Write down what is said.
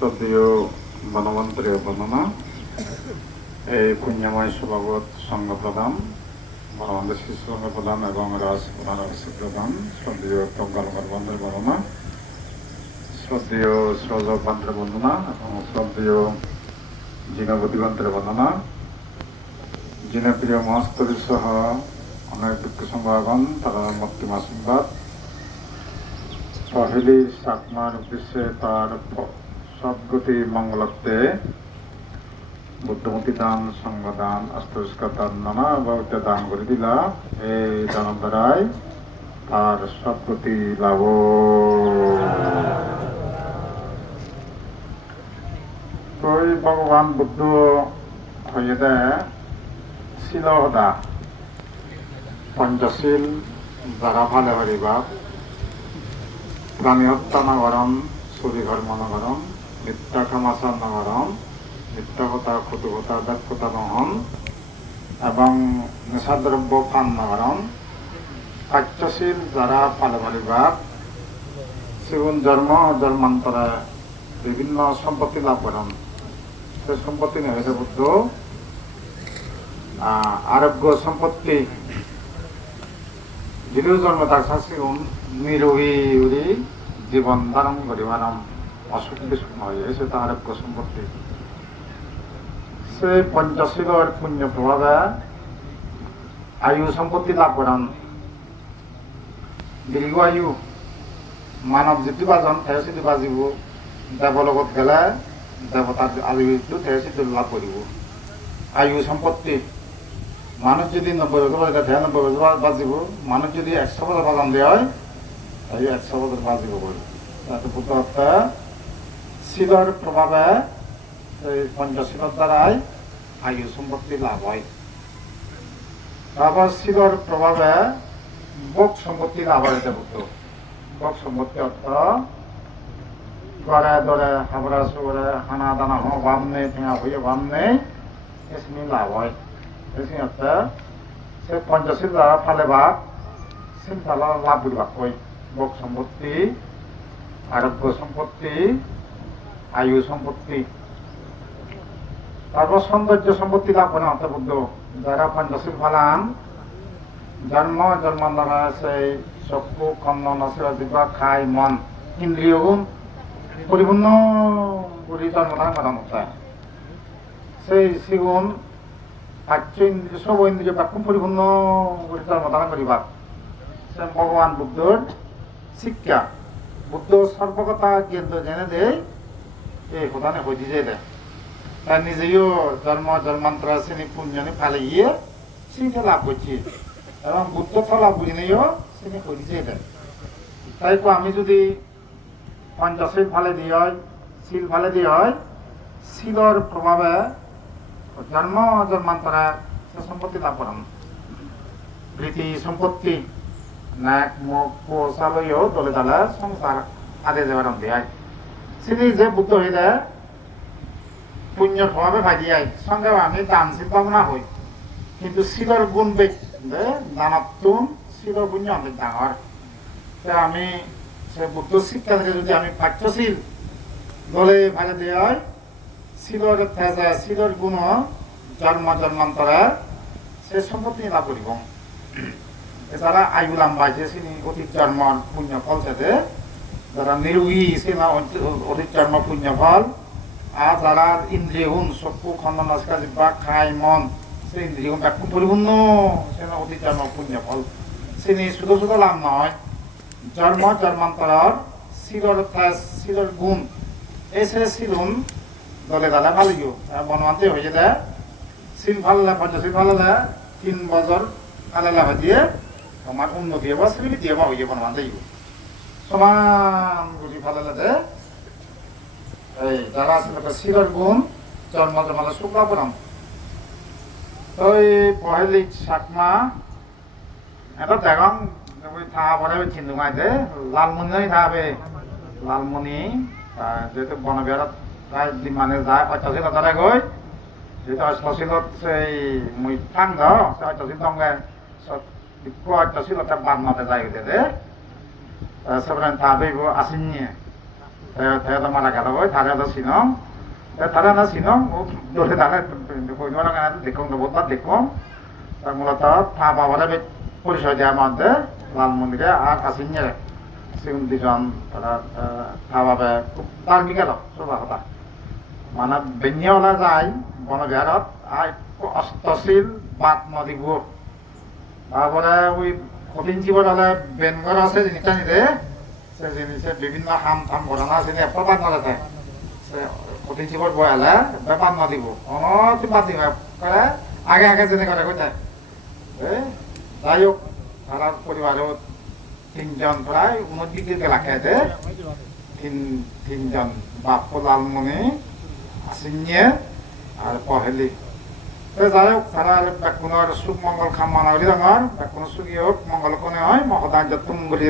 শ্রদ্ধেয় বনমন্ত্রী বন্দনা এই পুণ্যময় সভাগত সংঘ প্রধান বাংলাদেশ শিশু সংঘ প্রধান এবং রাজপ্রধান প্রধান শ্রদ্ধেয় টঙ্কালকার বন্ধের বন্দনা শ্রদ্ধেয় সরজক বান্দ্রের বন্দনা এবং শ্রদ্ধেয় জিনবতী বান্দ্রের বন্দনা জিনপ্রিয় মহাস্তরী সহ অনেক দুঃখ সংবাগন তারা মত্তিম আশীর্বাদ পহেলি সাকমার উদ্দেশ্যে তার সদ্গতি মঙ্গলার্থে বুদ্ধমতী দান সংঘদান আস্তস্কার দান নানা বাবুতে দান করে দিলা এই দানের দ্বারাই তার সদ্গতি লাভ ওই ভগবান বুদ্ধ হয়ে দেয় শিলহদা পঞ্চশীল দ্বারা ভালে হরিবা প্রাণী হত্যা নগরম চুরি ধর্ম নগরম মিথ্যা খামাচার নগরম মিথ্যা কথা ক্ষুতু কথা ব্যর্থতা নহন এবং নেশাদ্রব্য পান নগরম কার্যশীল যারা পালে পারিবার জীবন জন্ম জন্মান্তরে বিভিন্ন সম্পত্তি লাভ করেন সে সম্পত্তি নেই বুদ্ধ আরোগ্য সম্পত্তি যদিও জন্ম তার শাসিগুণ নিরোগী জীবন ধারণ করিবার অসুখ বিসুখ নয় সেটা আরোগ্য সম্পত্তি সে পঞ্চশীলের পুণ্য প্রভাবে আয়ু সম্পত্তি লাভ করেন দীর্ঘ আয়ু মানব যদি বাজন সেই যদি বাজিব দেবলোকত গেলে দেবতার আয়ু সেই লাভ করিব আয়ু সম্পত্তি মানুষ যদি 90 বছর 90 বছর বাজিব মানুষ যদি 100 বছর বাজান দেওয়া হয় তাই 100 বছর বাজিব বলে বুদ্ধ শিলর প্রভাবে এই পঞ্চশীলর দ্বারাই আয়ু সম্পত্তি লাভ হয় তারপর শিলর প্রভাবে ভোগ সম্পত্তি লাভ হয় বুদ্ধ ভোগ সম্পত্তি অর্থ গড়ে দরে হাবড়া সুগড়ে হানা দানা অভাব নেই ঠেঙা হয়ে অভাব নেই এসনি লাভ হয় সে পঞ্চশীল দ্বারা ফালে ভাগ সিলফালা লাভ বুঝবাক কই ভোগ সম্পত্তি আরোগ্য সম্পত্তি আয়ু সম্পত্তি তারপর সৌন্দর্য সম্পত্তি লাভ করে অন্তর্বুদ্ধ যারা পঞ্চশীল ফালান জন্ম জন্মান্তরে সেই চক্ষু কন্ন নসিরা জিহ্বা খাই মন ইন্দ্রিয় গুণ পরিপূর্ণ করে জন্মধারণ করা মতো সেই সিগুণ পাঁচ ইন্দ্রিয় সব ইন্দ্রিয় ব্যাকুম পরিপূর্ণ করে জন্মধারণ করিবা সে ভগবান বুদ্ধর শিক্ষা বুদ্ধ সর্বকথা জ্ঞান জেনে দেয় এই প্রধানে হয়ে দিয়ে দেয় তার নিজেও জন্ম জন্মান্তর শ্রেণী পুণ্যনে ফালে গিয়ে শিক্ষা লাভ করছি এবং বুদ্ধ লাভ বুঝে নেও শ্রেণী হয়ে দিয়ে দেয় তাই তো আমি যদি পঞ্চশীল ফালে দিয়ে হয় শিল ফালে দিয়ে হয় শিলর প্রভাবে জন্ম জন্মান্তরে সে সম্পত্তি লাভ করেন প্রীতি সম্পত্তি নাক মুখ পোষালয়ও দলে দলে সংসার আদে যাবার দেয় সেটি যে বুদ্ধ হয়ে দেয় পুণ্যর প্রভাবে ভাই যায় সঙ্গে আমি দানশীল ভাবনা হই কিন্তু শিলর গুণ দেখে দানাত্তুন শিলর পুণ্য অনেক ডাঙর আমি সে বুদ্ধ শিক্ষা থেকে যদি আমি পাঠ্যশীল দলে ভাগে দেওয়া হয় শিলর থেজে শিলর গুণ জন্ম জন্মান্তরে সে সম্পত্তি লাভ করিব এছাড়া আয়ু লাম্বাইছে তিনি অধিক জন্ম পুণ্য ফল থেকে যারা নিরোগী সে না অধিক জন্ম পুণ্য ফল আর যারা ইন্দ্রিয় গুণ চক্ষু খন্ড নস্কা জিহ্বা খাই মন সেই ইন্দ্রিয় গুণ ব্যাকুম পরিপূর্ণ সে না অধিক জন্ম পুণ্য ফল সে শুধু শুধু লাভ নয় জন্ম জন্মান্তর শিলর থেজ শিলর গুণ এসে শিলুন দলে দলে ভালো বনমান্তি হয়ে যায় শিল ফাললে পঞ্চশীল ফাললে 3 বছর ফালে লাভ দিয়ে তোমার উন্নতি হবা শ্রীবৃদ্ধি হবা হয়ে বনমান্তি সমান বুঝি ফালে এই যারা আছে শিলর গুণ জন্ম জন্মালে সুখ লাভ করাম তো এই পহেলি সাকমা এটা দেখাম থা পরে চিন্তু মাইতে লালমনি থাকবে লালমনি যেহেতু বনবিহারত প্রায় মানে যায় অত্যশীল তারা গৈ যেহেতু অষ্টশীলত সেই মই থাং দ সে অত্যশীল দঙ্গে অত্যশীলতা বাদ মাতে যায় দে সেখানে থাকবে আসেননি theo ta mà là cả đó với thà theo ta xin không thà theo ta xin không đối với thà này કોઈ নো না দেখুন তো বহুত দেখুন তার মূলত থা বাবারে পরিচয় দেওয়ার মধ্যে লাল মন্দিরে আর কাছিnye সেগুন দুজন তারা থা বাবে খুব ধার্মিক এলো সবা কথা মানে বেনিয়াওলা যায় বনবিহারত আর অষ্টশীল বাদ নদীব তারপরে ওই কঠিন জীবন হলে বেনগর আছে জিনিসটা নিতে সে জিনিসে বিভিন্ন হাম থাম ঘটনা আছে এরপর বাদ নদীতে কঠিন জীবন বয়ালে ব্যাপার নদীব অনতি বাদ দিব আগে আগে জেনে করে কইতে যাই হোক তারা পরিবারেও তিনজন প্রায় 29 লাখেতে তিনজন বাপ লালমণি আসিnye আর পহেলি যাই হোক তারা বেকুণর সুখ মঙ্গল কামনা করি ডাঙর বেকুণৰ সুখী হোক মঙ্গল কোনে হয় মহদান যত্ন কৰি